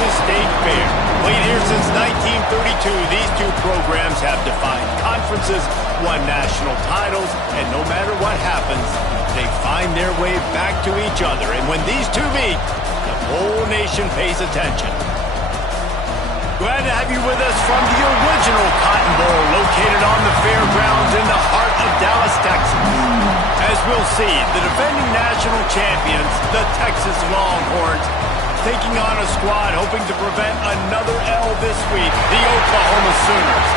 Texas State Fair. Played here since 1932, these two programs have defined conferences, won national titles, and no matter what happens, they find their way back to each other. And when these two meet, the whole nation pays attention. Glad to have you with us from the original Cotton Bowl, located on the fairgrounds in the heart of Dallas, Texas. As we'll see, the defending national champions, the Texas Longhorns, taking on a squad hoping to prevent another L this week, the Oklahoma Sooners.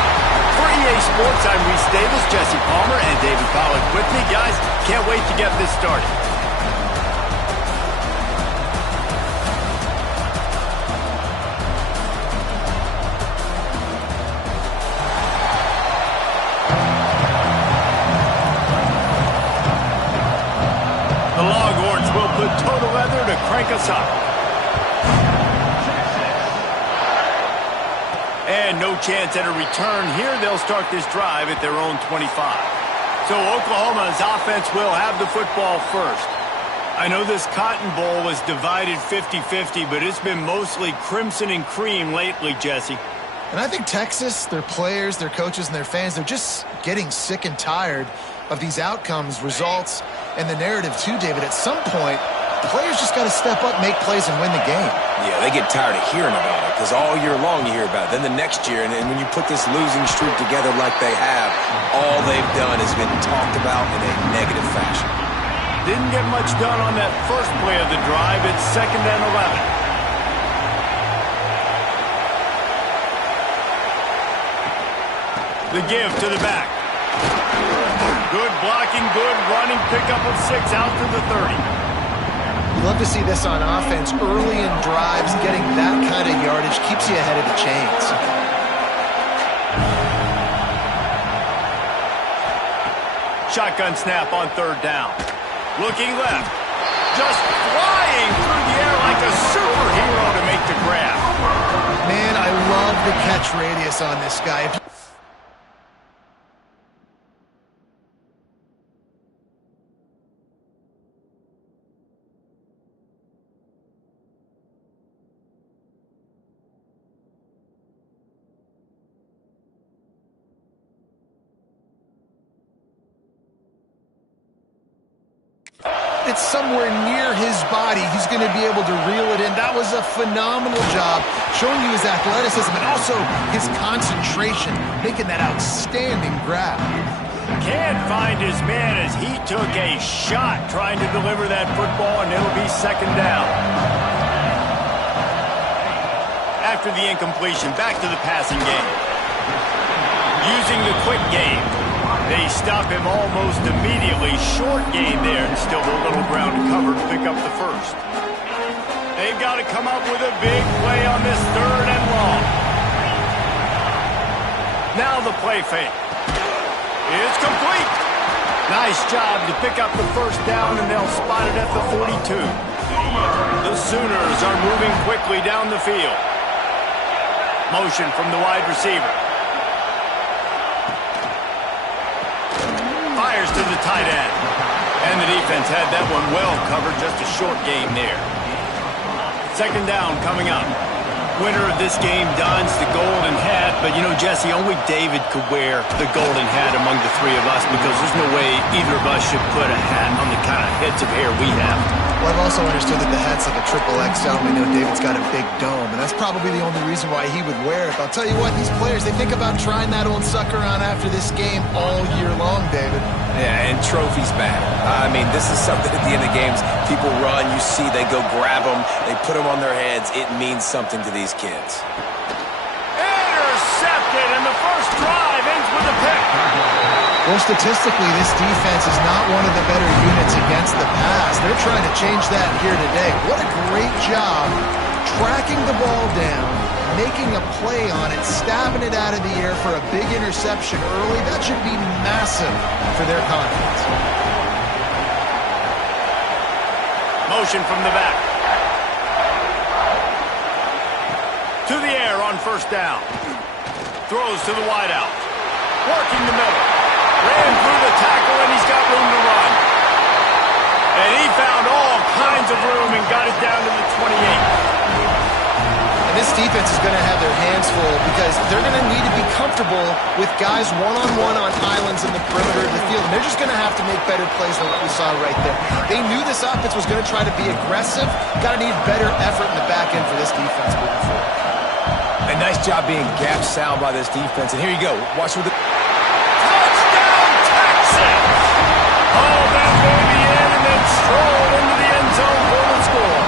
For EA Sports, I'm Reese Davis, Jesse Palmer, and David Pollack with me. Guys, can't wait to get this started. The Longhorns will put total leather to crank us up. And no chance at a return here. They'll start this drive at their own 25. So Oklahoma's offense will have the football first. I know this Cotton Bowl was divided 50-50, but it's been mostly crimson and cream lately, Jesse. And I think Texas, their players, their coaches, and their fans, they're just getting sick and tired of these outcomes, results, and the narrative too, David. At some point, players just got to step up, make plays, and win the game. Yeah, they get tired of hearing about it because all year long you hear about it. Then the next year, and when you put this losing streak together like they have, all they've done has been talked about in a negative fashion. Didn't get much done on that first play of the drive. It's 2nd and 11. The give to the back. Good blocking, good running, pickup of 6 out to the 30. Love to see this on offense. Early in drives, getting that kind of yardage keeps you ahead of the chains. Shotgun snap on 3rd down. Looking left. Just flying through the air like a superhero to make the grab. Man, I love the catch radius on this guy. It's somewhere near his body. He's going to be able to reel it in. That was a phenomenal job, showing you his athleticism and also his concentration, making that outstanding grab. Can't find his man as he took a shot trying to deliver that football, and it'll be 2nd down. After the incompletion, back to the passing game. Using the quick game. They stop him almost immediately. Short gain there, and still a little ground to cover to pick up the first. They've got to come up with a big play on this 3rd and long. Now the play fake. It's complete. Nice job to pick up the 1st down, and they'll spot it at the 42. The Sooners are moving quickly down the field. Motion from the wide receiver. Fires to the tight end. And the defense had that one well covered, just a short game there. 2nd down coming up. Winner of this game dons the golden hat, but you know, Jesse, only David could wear the golden hat among the 3 of us because there's no way either of us should put a hat on the kind of heads of hair we have. Well, I've also understood that the hat's like a XXL. We know David's got a big dome, and that's probably the only reason why he would wear it. But I'll tell you what, these players, they think about trying that old sucker on after this game all year long, David. Yeah, and trophies matter. I mean, this is something at the end of games. People run, you see, they go grab them, they put them on their heads. It means something to these kids. Intercepted, and the first drive ends with a pick. Well, statistically, this defense is not one of the better units against the pass. They're trying to change that here today. What a great job tracking the ball down, making a play on it, stabbing it out of the air for a big interception early. That should be massive for their confidence. Motion from the back. To the air on 1st down. Throws to the wideout. Working the middle. Ran through the tackle, and he's got room to run. And he found all kinds of room and got it down to the 28. This defense is going to have their hands full because they're going to need to be comfortable with guys one-on-one on islands in the perimeter of the field. And they're just going to have to make better plays than what we saw right there. They knew this offense was going to try to be aggressive. Got to need better effort in the back end for this defense moving forward. A nice job being gap sound by this defense. And here you go. Watch with the... Touchdown, Texas! Oh, that baby in and then strolled into the end zone for the score.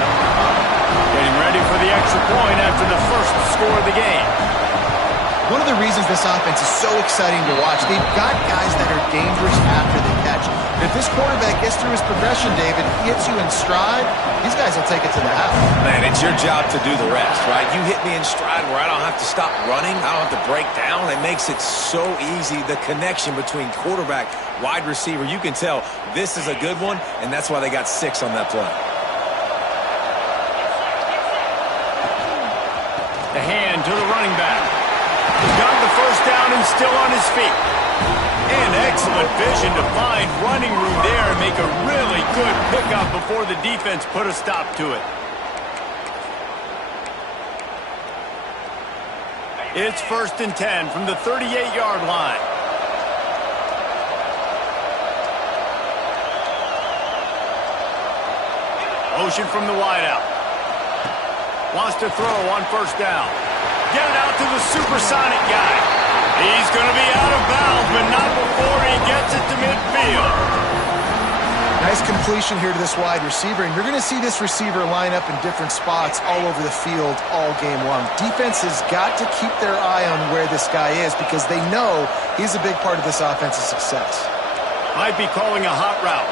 Getting ready for the extra point after the first score of the game. One of the reasons this offense is so exciting to watch, they've got guys that are dangerous after the catch. If this quarterback gets through his progression, David, he hits you in stride, these guys will take it to the house. Man, it's your job to do the rest, right? You hit me in stride where I don't have to stop running. I don't have to break down. It makes it so easy. The connection between quarterback, wide receiver, you can tell this is a good one, and that's why they got 6 on that play. The hand to the running back. Got the first down and still on his feet. And excellent vision to find running room there and make a really good pickup before the defense put a stop to it. It's 1st and 10 from the 38-yard line. Motion from the wideout. Wants to throw on 1st down. Get it out to the supersonic guy. He's going to be out of bounds, but not before he gets it to midfield. Nice completion here to this wide receiver, and you're going to see this receiver line up in different spots all over the field all game long. Defense has got to keep their eye on where this guy is because they know he's a big part of this offense's success. Might be calling a hot route.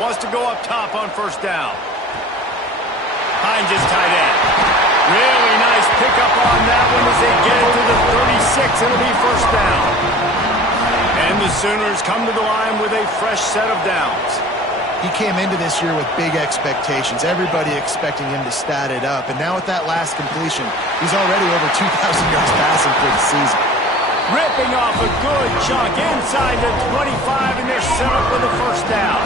Wants to go up top on 1st down. Finds his tight end. Really nice pickup on that one as they get it to the 36. It'll be 1st down. And the Sooners come to the line with a fresh set of downs. He came into this year with big expectations. Everybody expecting him to stat it up. And now with that last completion, he's already over 2,000 yards passing for the season. Ripping off a good chunk inside the 25, and they're set up with a 1st down.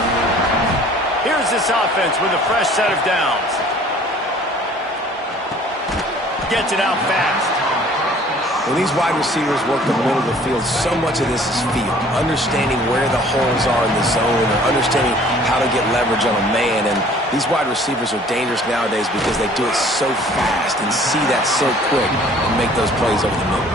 Here's this offense with a fresh set of downs. Gets it out fast. When these wide receivers work the middle of the field, so much of this is feel. Understanding where the holes are in the zone or understanding how to get leverage on a man. And these wide receivers are dangerous nowadays because they do it so fast and see that so quick and make those plays over the middle.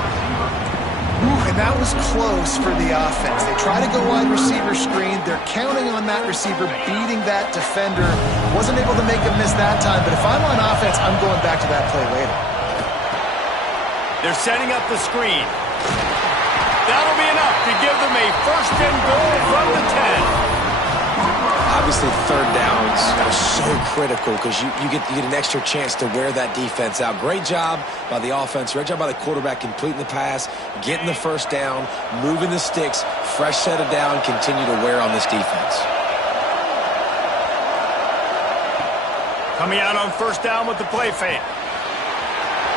And that was close for the offense. They try to go wide receiver screen. They're counting on that receiver beating that defender. Wasn't able to make him miss that time, but if I'm on offense, I'm going back to that play later. They're setting up the screen. That'll be enough to give them a 1st and goal from the 10. Obviously, 3rd downs are so critical because you get an extra chance to wear that defense out. Great job by the offense. Great job by the quarterback completing the pass, getting the 1st down, moving the sticks, fresh set of down, continue to wear on this defense. Coming out on 1st down with the play fake.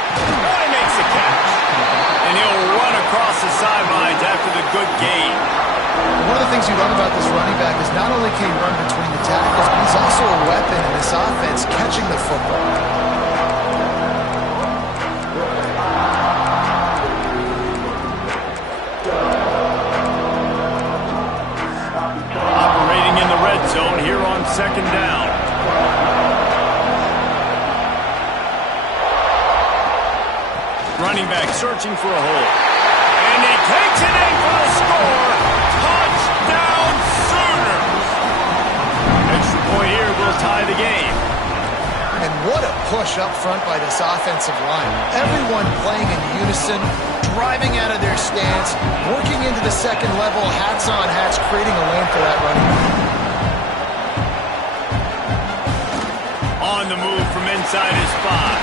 Oh, he makes the catch. And he'll run across the sidelines after the good gain. One of the things you love about this running back is not only can he run between the tackles, but he's also a weapon in this offense catching the football. Operating in the red zone here on 2nd down. Running back searching for a hole. And he takes it in for the score. Touchdown, Sooners! Extra point here will tie the game. And what a push up front by this offensive line. Everyone playing in unison, driving out of their stance, working into the 2nd level, hats on hats, creating a lane for that running back. On the move from inside his spot.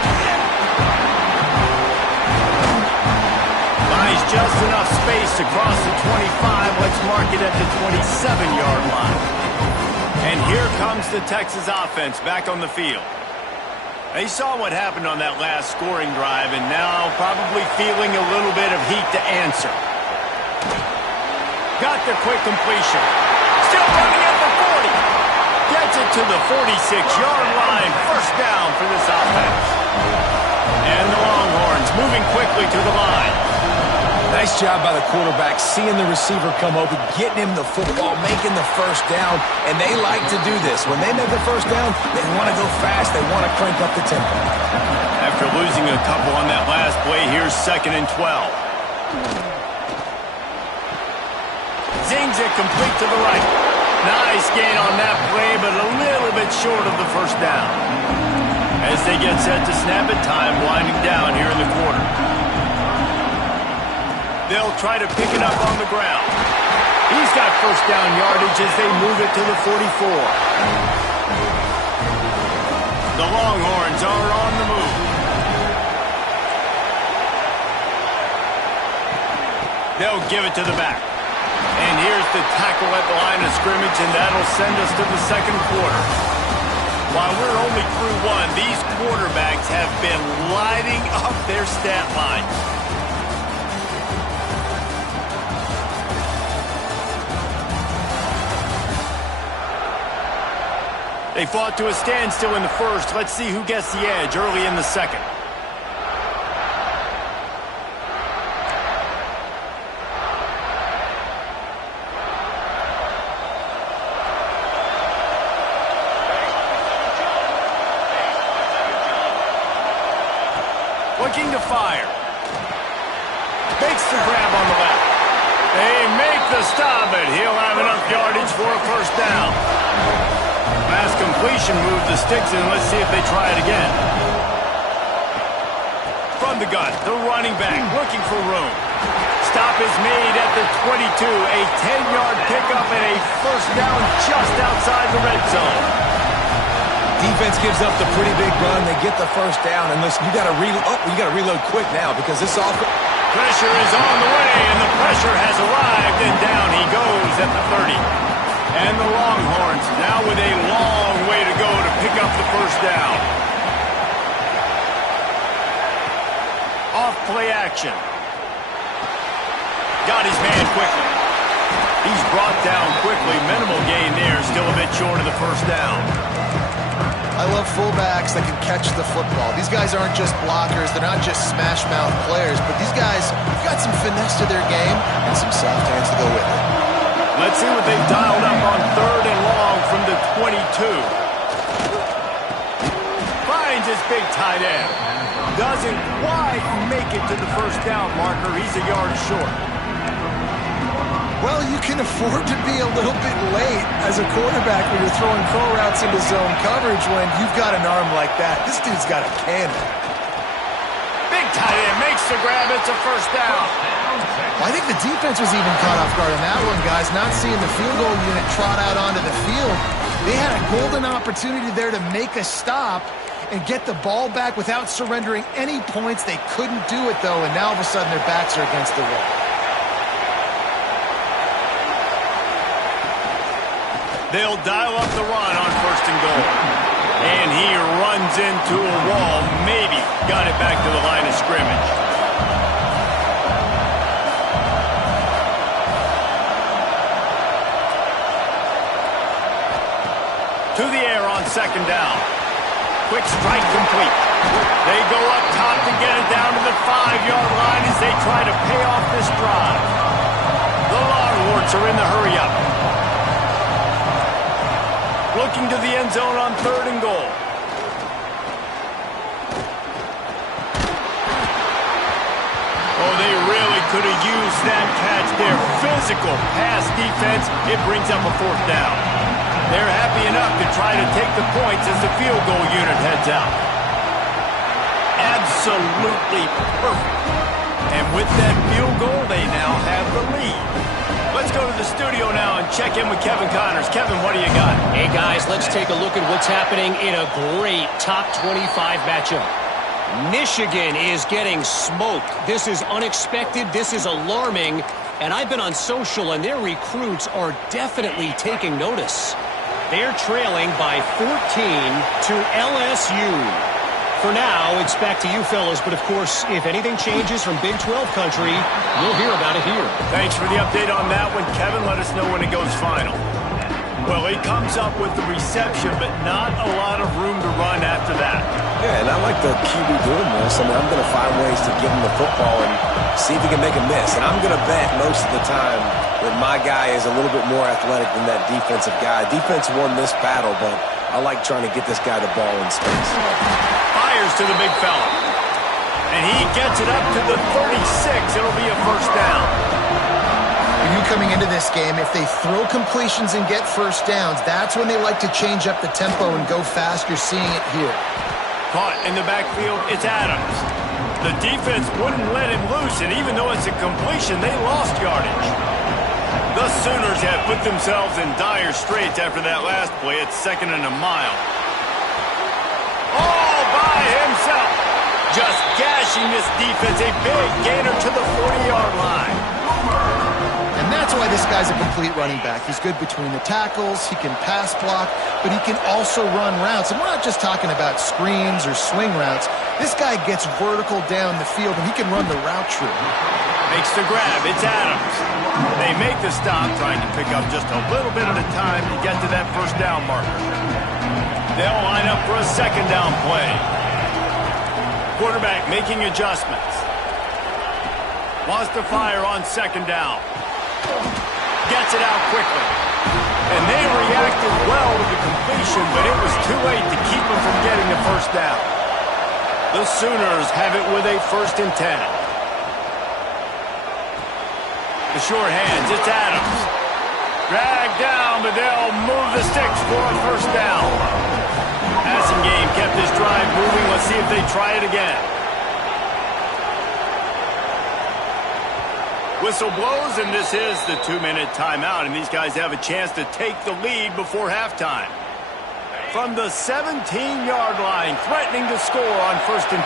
Just enough space to cross the 25. Let's mark it at the 27-yard line. And here comes the Texas offense back on the field. They saw what happened on that last scoring drive and now probably feeling a little bit of heat to answer. Got the quick completion. Still running at the 40. Gets it it to the 46-yard line. First down for this offense. And the Longhorns moving quickly to the line. Nice job by the quarterback, seeing the receiver come open, getting him the football, making the first down, and they like to do this. When they make the first down, they want to go fast. They want to crank up the tempo. After losing a couple on that last play, here's 2nd and 12. Zings it complete to the right. Nice gain on that play, but a little bit short of the first down. As they get set to snap it, time winding down here in the quarter. They'll try to pick it up on the ground. He's got first down yardage as they move it to the 44. The Longhorns are on the move. They'll give it to the back. And here's the tackle at the line of scrimmage, and that'll send us to the second quarter. While we're only through one, these quarterbacks have been lighting up their stat line. They fought to a standstill in the first. Let's see who gets the edge early in the second. Looking to fire. Makes the grab on the left. They make the stop, but he'll have enough yardage for a first down. Last completion moved the sticks in. Let's see if they try it again. From the gun, the running back looking for room. Stop is made at the 22. A 10-yard pickup and a first down just outside the red zone. Defense gives up the pretty big run. They get the first down, and listen, you got to reload quick now because this offense. Pressure is on the way, and the pressure has arrived, and down he goes at the 30. And the Longhorns now with a long way to go to pick up the first down. Off play action. Got his man quickly. He's brought down quickly. Minimal gain there. Still a bit short of the first down. I love fullbacks that can catch the football. These guys aren't just blockers. They're not just smash-mouth players. But these guys have got some finesse to their game and some soft hands to go with it. Let's see what they've dialed up on 3rd and long from the 22. Finds his big tight end. Doesn't quite make it to the first down marker. He's a yard short. Well, you can afford to be a little bit late as a quarterback when you're throwing curl routes into zone coverage when you've got an arm like that. This dude's got a cannon. Big tight end makes the grab. It's a first down. I think the defense was even caught off guard on that one, guys. Not seeing the field goal unit trot out onto the field. They had a golden opportunity there to make a stop and get the ball back without surrendering any points. They couldn't do it, though, and now all of a sudden their backs are against the wall. They'll dial up the run on 1st and goal. And he runs into a wall. Maybe got it back to the line of scrimmage. To the air on 2nd down. Quick strike complete. They go up top to get it down to the 5-yard line as they try to pay off this drive. The Longhorns are in the hurry-up. Looking to the end zone on 3rd and goal. Oh, they really could have used that catch there. Physical pass defense. It brings up a 4th down. They're happy enough to try to take the points as the field goal unit heads out. Absolutely perfect. And with that field goal, they now have the lead. Let's go to the studio now and check in with Kevin Connors. Kevin, what do you got? Hey, guys, let's take a look at what's happening in a great top 25 matchup. Michigan is getting smoked. This is unexpected. This is alarming. And I've been on social, and their recruits are definitely taking notice. They're trailing by 14 to LSU. For now, it's back to you fellas, but of course, if anything changes from Big 12 country, we'll hear about it here. Thanks for the update on that one, Kevin. Let us know when it goes final. Well, he comes up with the reception, but not a lot of room to run after that. Yeah, and I like the QB doing this. I mean, I'm going to find ways to give him the football and see if he can make a miss. And I'm going to bet most of the time that my guy is a little bit more athletic than that defensive guy. Defense won this battle, but I like trying to get this guy the ball in space. Fires to the big fella. And he gets it up to the 36. It'll be a first down. For you coming into this game, if they throw completions and get first downs, that's when they like to change up the tempo and go fast. You're seeing it here. Caught in the backfield, it's Adams. The defense wouldn't let him loose, and even though it's a completion, they lost yardage. The Sooners have put themselves in dire straits after that last play. It's 2nd and a mile. All by himself. Just gashing this defense. A big gainer to the 40-yard line. And that's why this guy's a complete running back. He's good between the tackles, he can pass block, but he can also run routes. And we're not just talking about screens or swing routes. This guy gets vertical down the field, and he can run the route tree. Makes the grab. It's Adams. They make the stop, trying to pick up just a little bit at a time to get to that first down marker. They'll line up for a second down play. Quarterback making adjustments. Wants to fire on second down. Gets it out quickly. And they reacted well to the completion, but it was too late to keep them from getting the first down. The Sooners have it with a 1st and 10. The short hands, it's Adams. Dragged down, but they'll move the sticks for a first down. Passing game kept this drive moving. Let's see if they try it again. Whistle blows, and this is the 2-minute timeout, and these guys have a chance to take the lead before halftime. From the 17-yard line, threatening to score on 1st and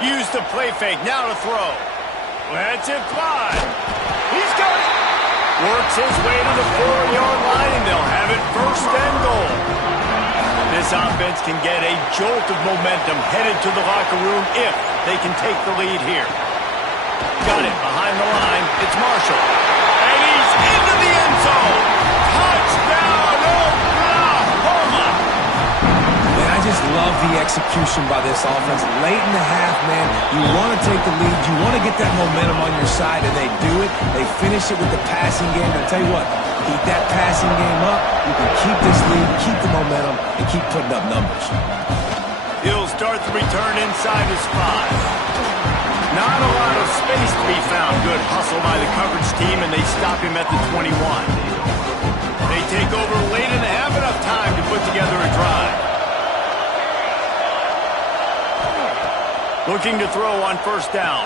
10. Use the play fake, now to throw. Lets it fly. He's got it. Works his way to the 4-yard line, and they'll have it 1st and goal. This offense can get a jolt of momentum headed to the locker room if they can take the lead here. Got it behind the line. It's Marshall. And he's into the end zone. Touchdown, Oklahoma. Man, I just love the execution by this offense. Late in the half, man, you want to take the lead. You want to get that momentum on your side, and they do it. They finish it with the passing game. I'll tell you what, keep that passing game up. You can keep this lead, keep the momentum, and keep putting up numbers. He'll start the return inside his 5. Not a lot of space to be found. Good hustle by the coverage team, and they stop him at the 21. They take over late in the half, enough time to put together a drive. Looking to throw on 1st down.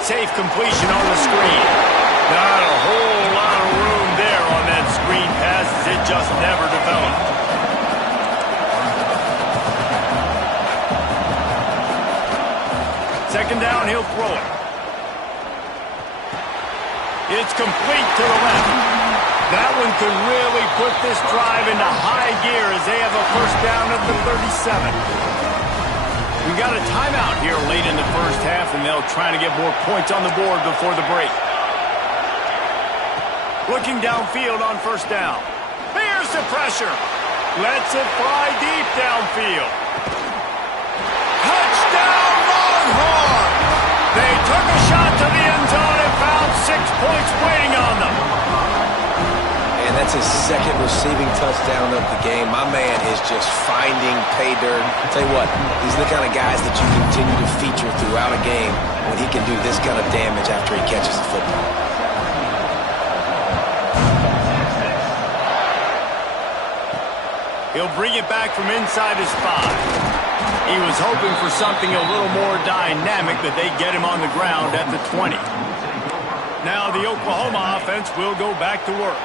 Safe completion on the screen. Not a whole lot of room there on that screen pass, as it just never developed. Second down, he'll throw it. It's complete to the left. That one could really put this drive into high gear as they have a first down at the 37. We got a timeout here late in the first half, and they'll try to get more points on the board before the break. Looking downfield on 1st down. Here's the pressure. Lets it fly deep downfield. Touchdown, Longhorn! They took a shot to the end zone and found 6 points waiting on them. And that's his 2nd receiving touchdown of the game. My man is just finding pay dirt. I'll tell you what, these are the kind of guys that you continue to feature throughout a game when he can do this kind of damage after he catches the football. He'll bring it back from inside his 5. He was hoping for something a little more dynamic, that they get him on the ground at the 20. Now the Oklahoma offense will go back to work.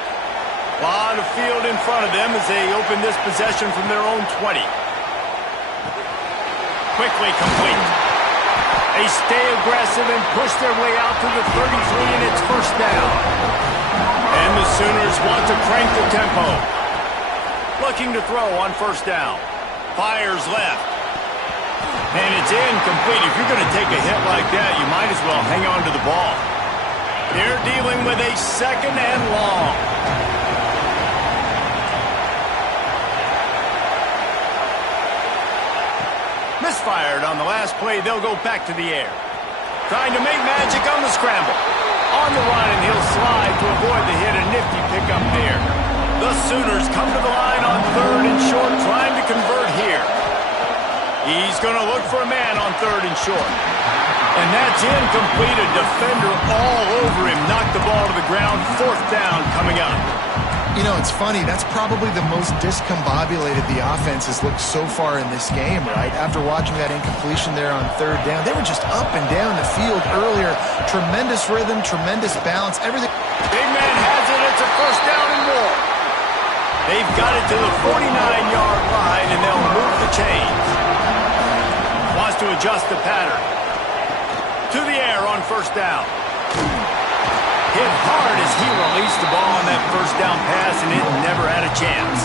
A lot of field in front of them as they open this possession from their own 20. Quickly complete. They stay aggressive and push their way out to the 33, and it's 1st down. And the Sooners want to crank the tempo. Looking to throw on 1st down. Fires left. And it's incomplete. If you're going to take a hit like that, you might as well hang on to the ball. They're dealing with a 2nd and long. Misfired on the last play. They'll go back to the air. Trying to make magic on the scramble. On the run, and he'll slide to avoid the hit. A nifty pickup there. The Sooners come to the line on 3rd and short, trying to convert here. He's going to look for a man on 3rd and short. And that's incomplete. A defender all over him. Knocked the ball to the ground. 4th down coming up. You know, it's funny. That's probably the most discombobulated the offense has looked so far in this game, right? After watching that incompletion there on 3rd down, they were just up and down the field earlier. Tremendous rhythm, tremendous balance, everything. Big man has it. It's a 1st down and more. They've got it to the 49-yard line, and they'll move the chains. Wants to adjust the pattern. To the air on 1st down. Hit hard as he released the ball on that 1st down pass, and it never had a chance.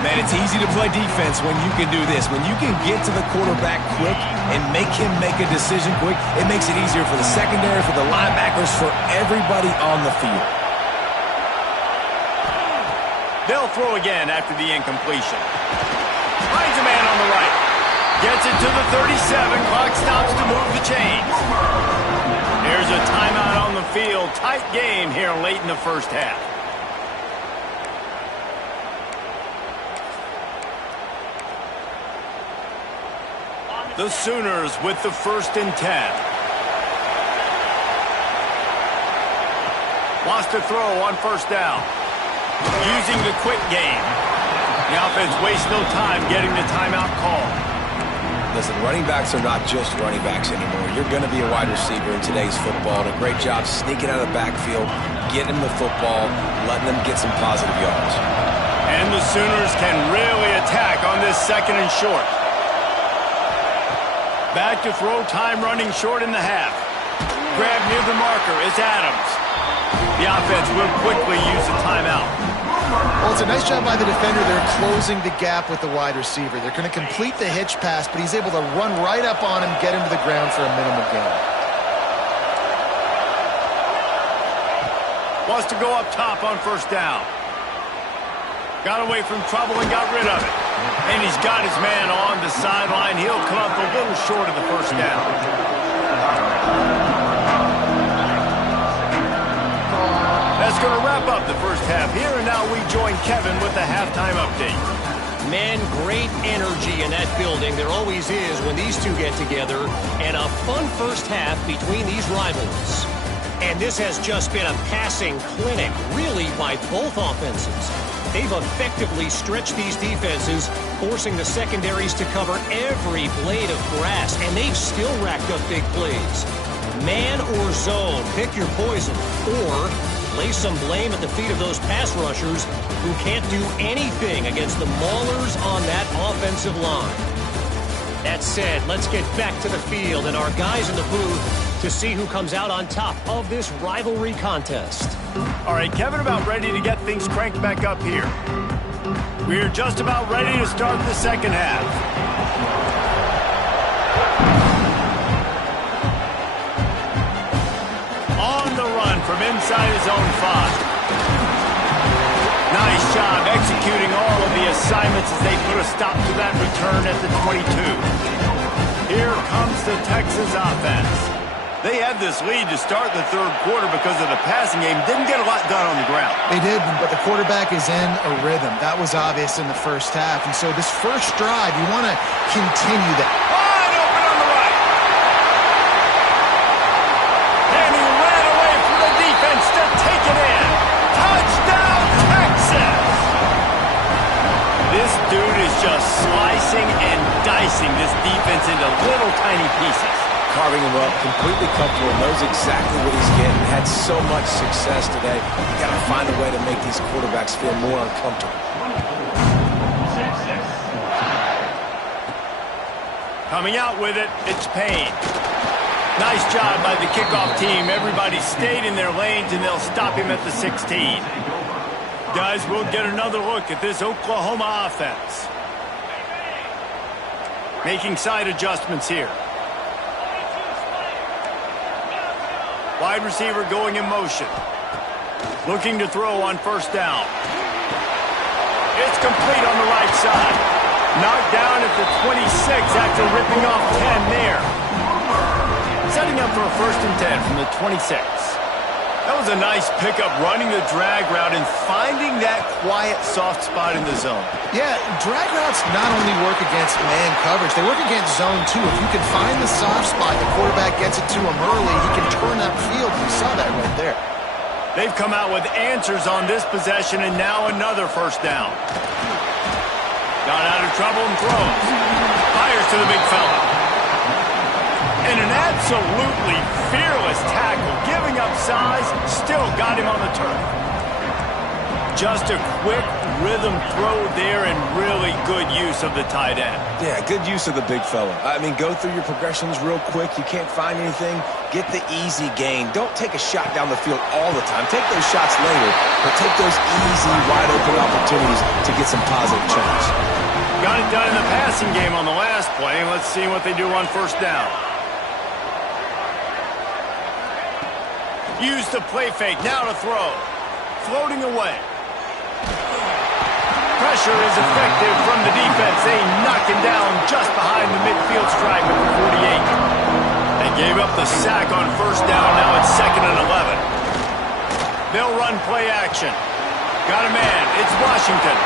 Man, it's easy to play defense when you can do this. When you can get to the quarterback quick and make him make a decision quick, it makes it easier for the secondary, for the linebackers, for everybody on the field. They'll throw again after the incompletion. Finds a man on the right. Gets it to the 37. Clock stops to move the chains. There's a timeout on the field. Tight game here late in the 1st half. The Sooners with the 1st and 10. Wants to throw on 1st down. Using the quick game. The offense wastes no time getting the timeout call. Listen, running backs are not just running backs anymore. You're going to be a wide receiver in today's football. And a great job sneaking out of the backfield, getting them the football, letting them get some positive yards. And the Sooners can really attack on this 2nd and short. Back to throw, time running short in the half. Grab near the marker, it's Adams. The offense will quickly use a timeout. Well, it's a nice job by the defender. They're closing the gap with the wide receiver. They're going to complete the hitch pass, but he's able to run right up on him, get him to the ground for a minimal gain. Wants to go up top on 1st down. Got away from trouble and got rid of it. And he's got his man on the sideline. He'll come up a little short of the 1st down. That's going to wrap up the 1st half here, and now we join Kevin with the halftime update. Man, great energy in that building. There always is when these two get together, and a fun 1st half between these rivals. And this has just been a passing clinic, really, by both offenses. They've effectively stretched these defenses, forcing the secondaries to cover every blade of grass, and they've still racked up big plays. Man or zone, pick your poison, or lay some blame at the feet of those pass rushers who can't do anything against the maulers on that offensive line. That said, let's get back to the field and our guys in the booth to see who comes out on top of this rivalry contest. All right, Kevin, about ready to get things cranked back up here. We're just about ready to start the 2nd half. From inside his own 5. Nice job executing all of the assignments as they put a stop to that return at the 22. Here comes the Texas offense. They had this lead to start the 3rd quarter because of the passing game. Didn't get a lot done on the ground. They did, but the quarterback is in a rhythm. That was obvious in the 1st half. And so this 1st drive, you want to continue that. Wide open on the right. And he ran away from the defense to take it in. Touchdown, Texas! This dude is just slicing and dicing this defense into little tiny pieces. Carving him up, completely comfortable, knows exactly what he's getting. Had so much success today. You got to find a way to make these quarterbacks feel more uncomfortable. Coming out with it, it's Payne. Nice job by the kickoff team. Everybody stayed in their lanes, and they'll stop him at the 16. Guys, we'll get another look at this Oklahoma offense. Making side adjustments here. Wide receiver going in motion. Looking to throw on 1st down. It's complete on the right side. Knocked down at the 26 after ripping off 10 there. Setting up for a 1st and 10 from the 26. That was a nice pickup, running the drag route and finding that quiet, soft spot in the zone. Yeah, drag routes not only work against man coverage, they work against zone too. If you can find the soft spot, the quarterback gets it to him early, he can turn that field. We saw that right there. They've come out with answers on this possession, and now another 1st down. Got out of trouble and throws. Fires to the big fella. And an absolutely fearless tackle, giving up size, still got him on the turf. Just a quick rhythm throw there and really good use of the tight end. Yeah, good use of the big fella. I mean, go through your progressions real quick. You can't find anything. Get the easy gain. Don't take a shot down the field all the time. Take those shots later, but take those easy, wide-open opportunities to get some positive change. Got it done in the passing game on the last play. Let's see what they do on 1st down. Use the play fake, now to throw. Floating away. Pressure is effective from the defense. They knock him down just behind the midfield stripe at the 48. They gave up the sack on 1st down. Now it's 2nd and 11. They'll run play action. Got a man. It's Washington.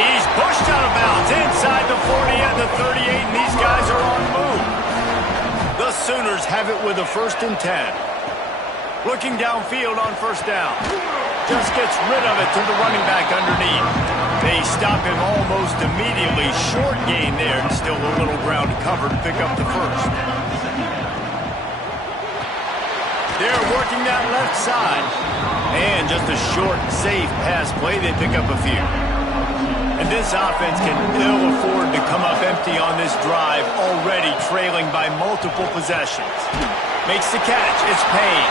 He's pushed out of bounds inside the 40 and the 38, and these guys are on the move. The Sooners have it with a 1st and 10. Looking downfield on 1st down. Just gets rid of it to the running back underneath. They stop him almost immediately. Short gain there, and still a little ground to cover to pick up the 1st. They're working that left side. And just a short, safe pass play. They pick up a few. And this offense can ill afford to come up empty on this drive, already trailing by multiple possessions. Makes the catch. It's Payne.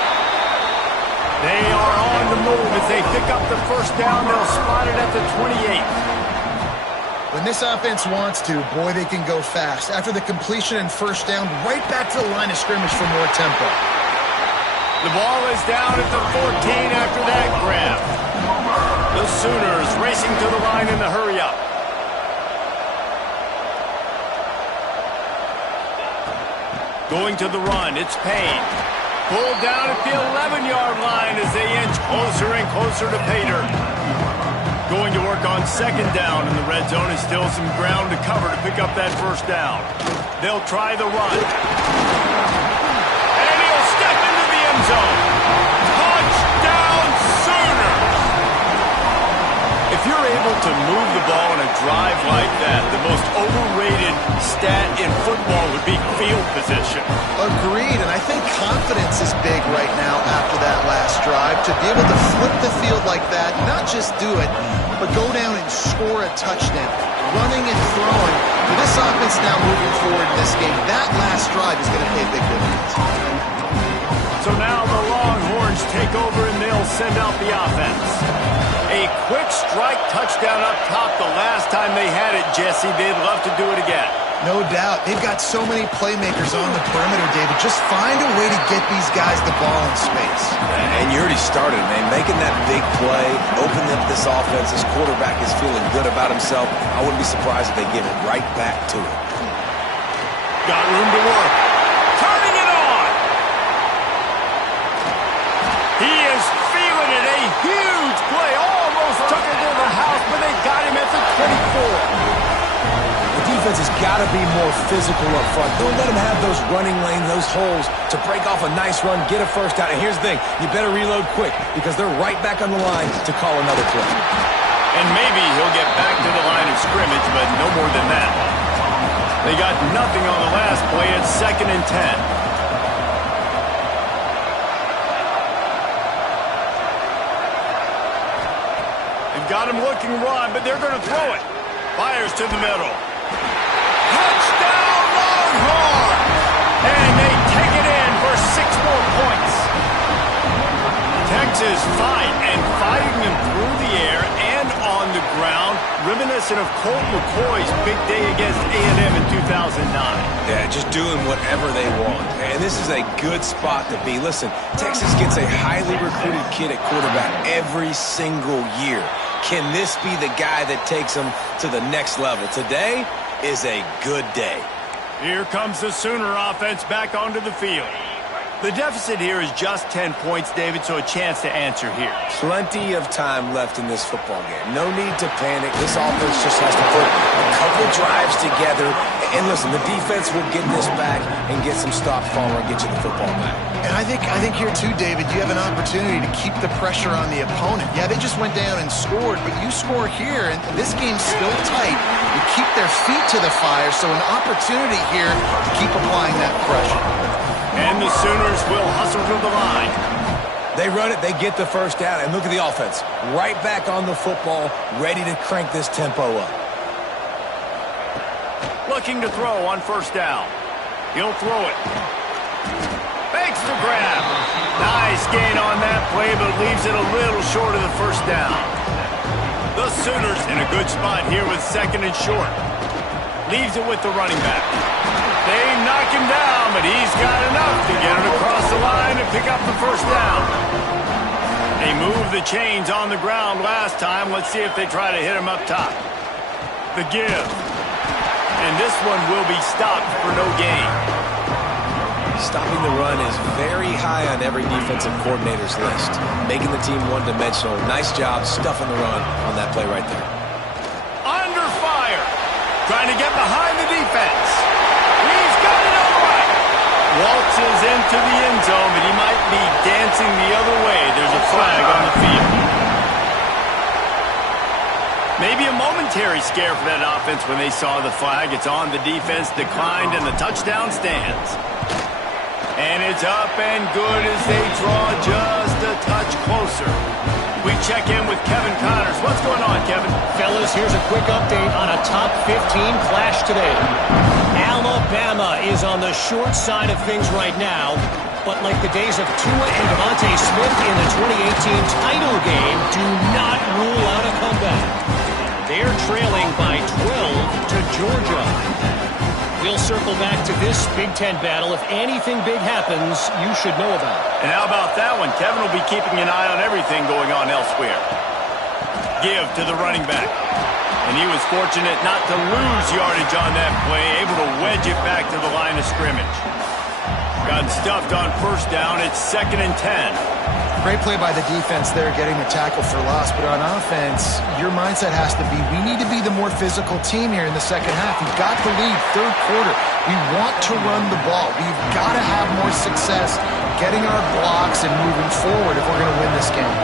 They are on the move as they pick up the 1st down. They'll spot it at the 28. When this offense wants to, boy, they can go fast. After the completion and 1st down, right back to the line of scrimmage for more tempo. The ball is down at the 14 after that grab. The Sooners racing to the line in the hurry-up. Going to the run, it's Payne. Pulled down at the 11-yard line as they inch closer and closer to pay dirt. Going to work on 2nd down in the red zone, and still some ground to cover to pick up that 1st down. They'll try the run. And he'll step into the end zone. Touchdown, Sooners! If you're able to move the ball in a drive like that, the most overrated stat in football would be field position. Agreed, and I think confidence is big right now after that last drive. To be able to flip the field like that, not just do it, but go down and score a touchdown. Running and throwing. For this offense now moving forward in this game, that last drive is going to pay big dividends. So now the Longhorns take over and they'll send out the offense. A quick strike touchdown up top the last time they had it, Jesse. They'd love to do it again. No doubt. They've got so many playmakers on the perimeter, David. Just find a way to get these guys the ball in space. And you already started, man. Making that big play, opening up this offense. This quarterback is feeling good about himself. I wouldn't be surprised if they give it right back to him. Got room to work. Turning it on. He is feeling it. A huge play. Almost took it to the house, but they got him at the 24. Defense has got to be more physical up front. Don't let them have those running lanes, those holes to break off a nice run, get a 1st down. And here's the thing, you better reload quick because they're right back on the line to call another play. And maybe he'll get back to the line of scrimmage, but no more than that. They got nothing on the last play. It's 2nd and 10. They've got him looking run, but they're going to throw it. Fires to the middle. Touchdown, Longhorns! And they take it in for 6 more points. Texas fighting them through the air and on the ground, reminiscent of Colt McCoy's big day against A&M in 2009. Yeah, just doing whatever they want. And this is a good spot to be. Listen, Texas gets a highly recruited kid at quarterback every single year. Can this be the guy that takes them to the next level? Today, is a good day. Here comes the Sooner offense back onto the field. The deficit here is just 10 points, David, so a chance to answer here. Plenty of time left in this football game. No need to panic. This offense just has to put a couple drives together. And listen, the defense will get this back and get some stops following and get you the football back. And I think here too, David, you have an opportunity to keep the pressure on the opponent. Yeah, they just went down and scored, but you score here, and this game's still tight. You keep their feet to the fire, so an opportunity here to keep applying that pressure. And the Sooners will hustle to the line. They run it, they get the first down, and look at the offense. Right back on the football, ready to crank this tempo up. Looking to throw on first down. He'll throw it. Fakes the grab. Nice gain on that play, but leaves it a little short of the first down. The Sooners in a good spot here with second and short. Leaves it with the running back. They knock him down, but he's got enough to get it across the line and pick up the first down. They moved the chains on the ground last time. Let's see if they try to hit him up top. The give. And this one will be stopped for no gain. Stopping the run is very high on every defensive coordinator's list. Making the team one-dimensional. Nice job stuffing the run on that play right there. Under fire. Trying to get behind the defense. He's got it all right. Waltzes into the end zone, but he might be dancing the other way. There's a flag on the field. Maybe a momentary scare for that offense when they saw the flag. It's on, the defense declined, and the touchdown stands. And it's up and good as they draw just a touch closer. We check in with Kevin Connors. What's going on, Kevin? Fellas, here's a quick update on a top 15 clash today. Alabama is on the short side of things right now, but like the days of Tua and Devontae Smith in the 2018 title game, do not rule out a comeback. They're trailing by 12 to Georgia. We'll circle back to this Big Ten battle. If anything big happens, you should know about it. And how about that one? Kevin will be keeping an eye on everything going on elsewhere. Give to the running back. And he was fortunate not to lose yardage on that play, able to wedge it back to the line of scrimmage. Got stuffed on first down. It's 2nd and 10. Great play by the defense there, getting the tackle for loss. But on offense, your mindset has to be, we need to be the more physical team here in the second half. We've got the lead, third quarter. We want to run the ball. We've got to have more success getting our blocks and moving forward if we're going to win this game.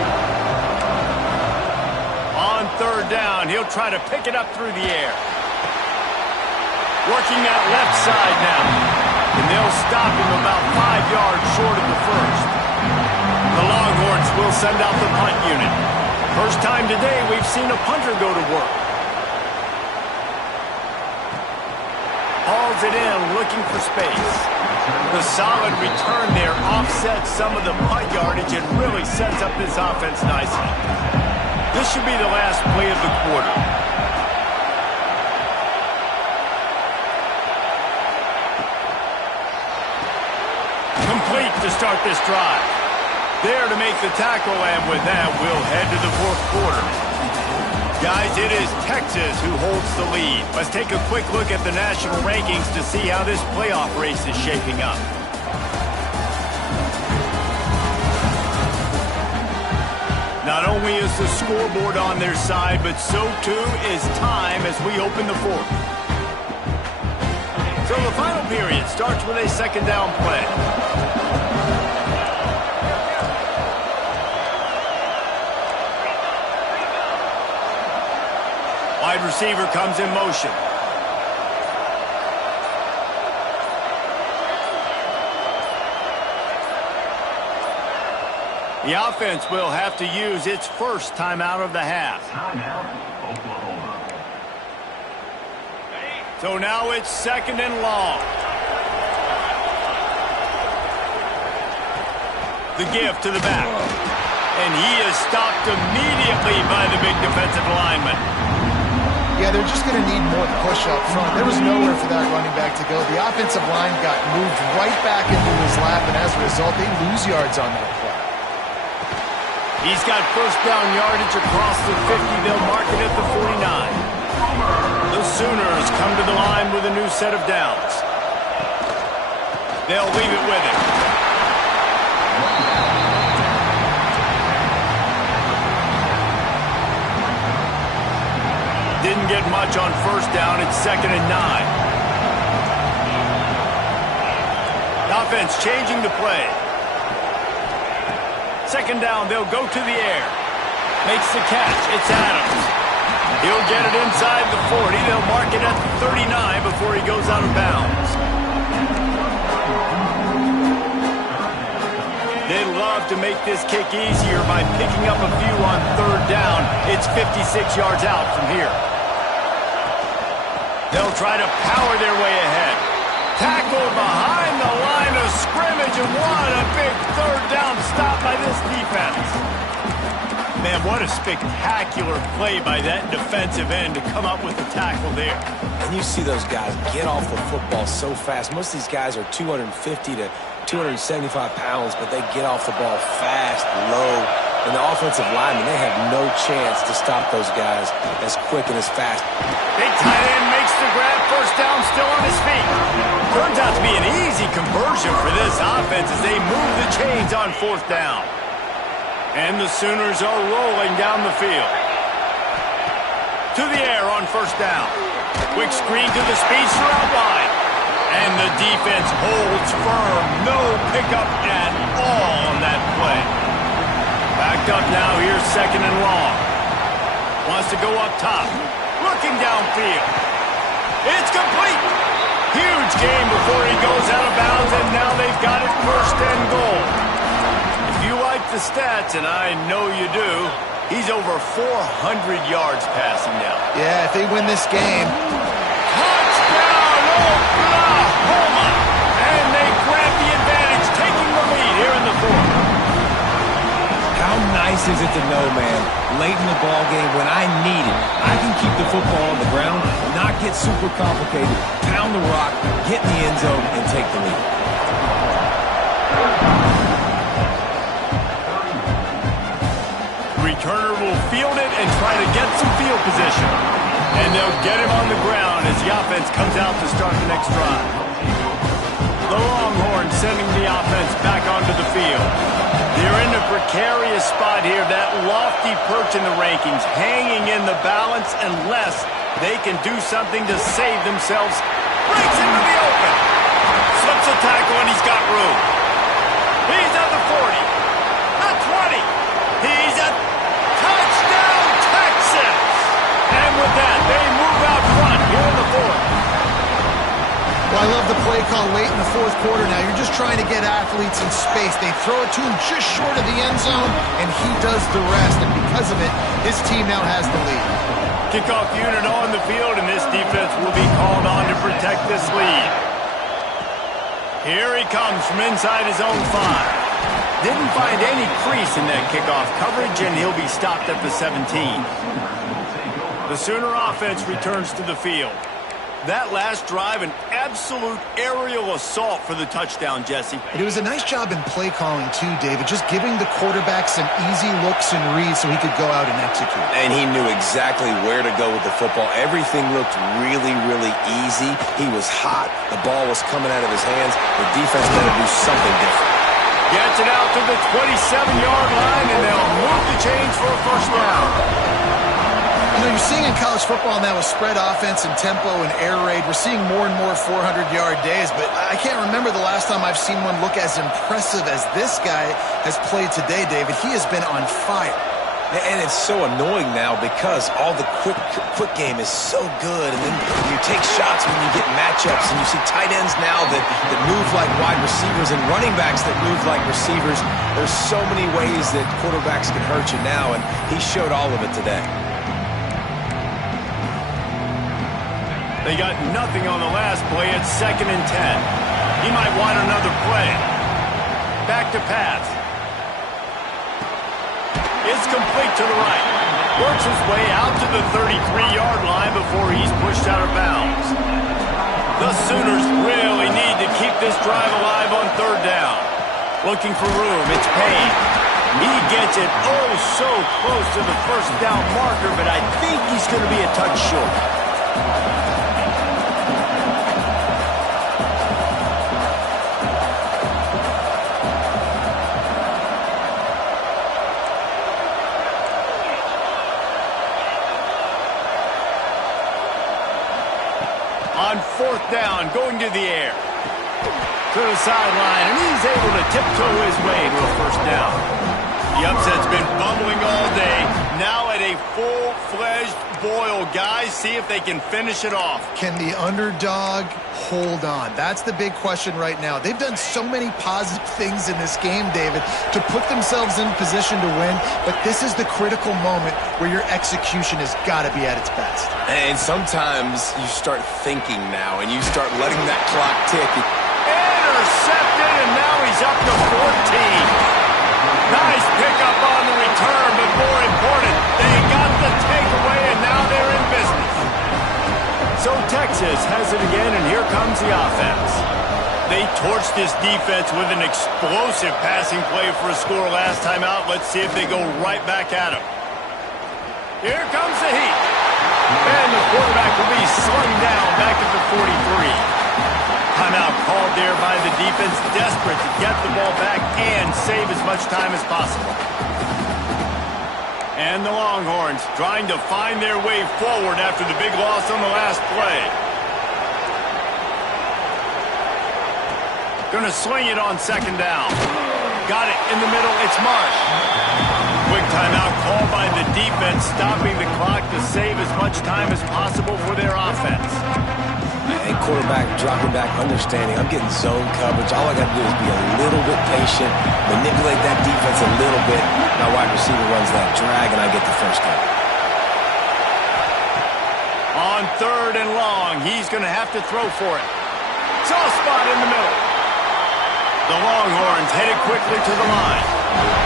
On third down, he'll try to pick it up through the air. Working that left side now. And they'll stop him about 5 yards short of the first. The Longhorns will send out the punt unit. First time today we've seen a punter go to work. Hauls it in, looking for space. The solid return there offsets some of the punt yardage and really sets up this offense nicely. This should be the last play of the quarter. Complete to start this drive. There to make the tackle, and with that, we'll head to the fourth quarter. Guys, it is Texas who holds the lead. Let's take a quick look at the national rankings to see how this playoff race is shaping up. Not only is the scoreboard on their side, but so too is time as we open the fourth. So the final period starts with a second down play. Wide receiver comes in motion. The offense will have to use its first timeout of the half. Timeout, Oklahoma. So now it's 2nd and long. The give to the back. And he is stopped immediately by the big defensive lineman. Yeah, they're just going to need more push up front. There was nowhere for that running back to go. The offensive line got moved right back into his lap, and as a result, they lose yards on that play. He's got first down yardage across the 50. They'll mark it at the 49. The Sooners come to the line with a new set of downs. They'll leave it with him. Didn't get much on first down. It's 2nd and 9. The offense changing the play. 2nd down, they'll go to the air. Makes the catch. It's Adams. He'll get it inside the 40. They'll mark it at the 39 before he goes out of bounds. They love to make this kick easier by picking up a few on 3rd down. It's 56 yards out from here. They'll try to power their way ahead. Tackled behind the line of scrimmage, and what a big 3rd down stop by this defense. Man, what a spectacular play by that defensive end to come up with the tackle there. And you see those guys get off the football so fast. Most of these guys are 250 to 275 pounds, but they get off the ball fast, low. And the offensive linemen, they have no chance to stop those guys as quick and as fast. Big tight end makes the grab. 1st down, still on his feet. Turns out to be an easy conversion for this offense as they move the chains on 4th down. And the Sooners are rolling down the field. To the air on 1st down. Quick screen to the speedster out wide. And the defense holds firm. No pickup at all on that play. Backed up now, here's 2nd and long. Wants to go up top. Looking downfield. It's complete. Huge game before he goes out of bounds, and now they've got it 1st and goal. If you like the stats, and I know you do, he's over 400 yards passing now. Yeah, if they win this game. Touchdown, Oklahoma! And they grab the advantage, taking the lead here in the 4th. How nice is it to know, man, late in the ball game when I need it, I can keep the football on the ground, not get super complicated, pound the rock, get in the end zone, and take the lead. Returner will field it and try to get some field position. And they'll get him on the ground as the offense comes out to start the next drive. The Longhorns sending the offense back onto the field. They're in a precarious spot here, that lofty perch in the rankings, hanging in the balance unless they can do something to save themselves. Breaks into the open. Slips a tackle and he's got room. He's at the 40. The 20. He's at touchdown, Texas! And with that, they move out front here in the 4th. Well, I love the play call late in the 4th quarter now. You're just trying to get athletes in space. They throw it to him just short of the end zone, and he does the rest. And because of it, his team now has the lead. Kickoff unit on the field, and this defense will be called on to protect this lead. Here he comes from inside his own 5. Didn't find any crease in that kickoff coverage, and he'll be stopped at the 17. The Sooner offense returns to the field. That last drive, an absolute aerial assault for the touchdown, Jesse. But it was a nice job in play calling, too, David, just giving the quarterback some easy looks and reads so he could go out and execute. And he knew exactly where to go with the football. Everything looked really, really easy. He was hot. The ball was coming out of his hands. The defense had to do something different. Gets it out to the 27-yard line, and they'll move the chains for a 1st down. You know, you're seeing in college football now with spread offense and tempo and air raid, we're seeing more and more 400-yard days, but I can't remember the last time I've seen one look as impressive as this guy has played today, David. He has been on fire. And it's so annoying now because all the quick game is so good, and then you take shots when you get matchups, and you see tight ends now that move like wide receivers and running backs that move like receivers. There's so many ways that quarterbacks can hurt you now, and he showed all of it today. They got nothing on the last play. It's 2nd and 10. He might want another play. Back to pass. It's complete to the right. Works his way out to the 33-yard line before he's pushed out of bounds. The Sooners really need to keep this drive alive on 3rd down. Looking for room. It's Payne. He gets it oh so close to the 1st down marker, but I think he's going to be a touch short. On fourth down, going to the air. To the sideline, and he's able to tiptoe his way to a first down. The upset's been bubbling all day. Now at a full-fledged boil. Guys, see if they can finish it off. Can the underdog hold on? That's the big question right now. They've done so many positive things in this game, David, to put themselves in position to win, but this is the critical moment where your execution has got to be at its best. And sometimes you start thinking now, and you start letting that clock tick. Intercepted, and now he's up to 14. Nice pickup on the return, but more important, they got the takeaway, and now they're in business. So Texas has it again, and here comes the offense. They torched this defense with an explosive passing play for a score last time out. Let's see if they go right back at him. Here comes the heat. And the quarterback will be slung down back at the 43. Timeout called there by the defense, desperate to get the ball back and save as much time as possible. And the Longhorns trying to find their way forward after the big loss on the last play. Going to swing it on second down. Got it in the middle. It's Marsh. Quick timeout called by the defense, stopping the clock to save as much time as possible for their offense. And quarterback dropping back, understanding I'm getting zone coverage. All I got to do is be a little bit patient, manipulate that defense a little bit. My wide receiver runs that drag, and I get the first down. On third and long, he's going to have to throw for it. Soft spot in the middle. The Longhorns headed quickly to the line.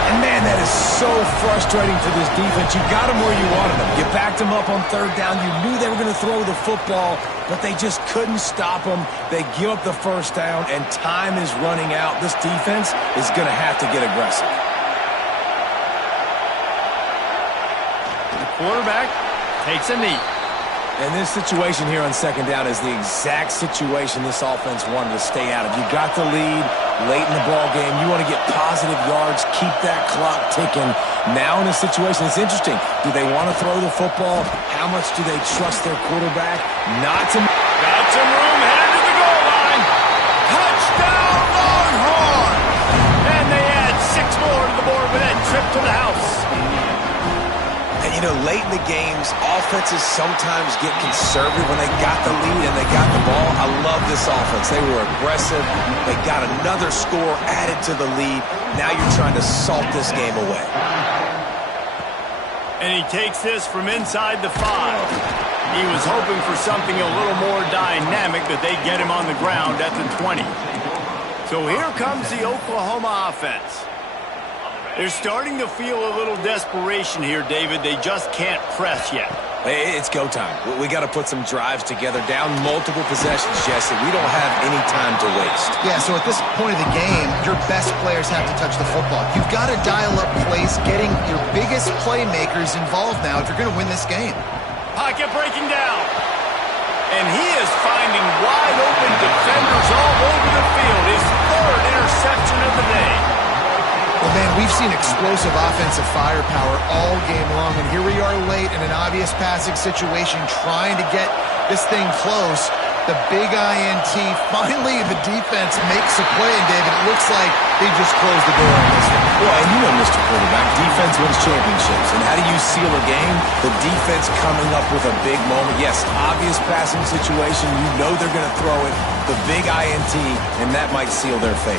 And, man, that is so frustrating for this defense. You got them where you wanted them. You backed them up on third down. You knew they were going to throw the football, but they just couldn't stop them. They give up the first down, and time is running out. This defense is going to have to get aggressive. The quarterback takes a knee. And this situation here on second down is the exact situation this offense wanted to stay out of. You got the lead late in the ball game. You want to get positive yards, keep that clock ticking. Now in a situation, it's interesting. Do they want to throw the football? How much do they trust their quarterback? Not to... Got some room, headed to the goal line. Touchdown, Longhorn! And they add 6 more to the board with that trip to the house. And, you know, late in the games, offenses sometimes get conservative when they got the lead and they got the ball. I love this offense. They were aggressive. They got another score added to the lead. Now you're trying to salt this game away. And he takes this from inside the 5. He was hoping for something a little more dynamic, that they'd get him on the ground at the 20. So here comes the Oklahoma offense. They're starting to feel a little desperation here, David. They just can't press yet. It's go time. We got to put some drives together, down multiple possessions, Jesse. We don't have any time to waste. Yeah, so at this point of the game, your best players have to touch the football. You've got to dial up plays, getting your biggest playmakers involved now if you're going to win this game. Pocket breaking down. And he is finding wide open defenders all over the field. His 3rd interception of the day. Well, man, we've seen explosive offensive firepower all game long, and here we are late in an obvious passing situation trying to get this thing close. The big INT. Finally, the defense makes a play, and David, it looks like they just closed the door on this one. Well, and you know, Mr. Quarterback, defense wins championships. And how do you seal a game? The defense coming up with a big moment. Yes, obvious passing situation. You know they're going to throw it. The big INT, and that might seal their fate.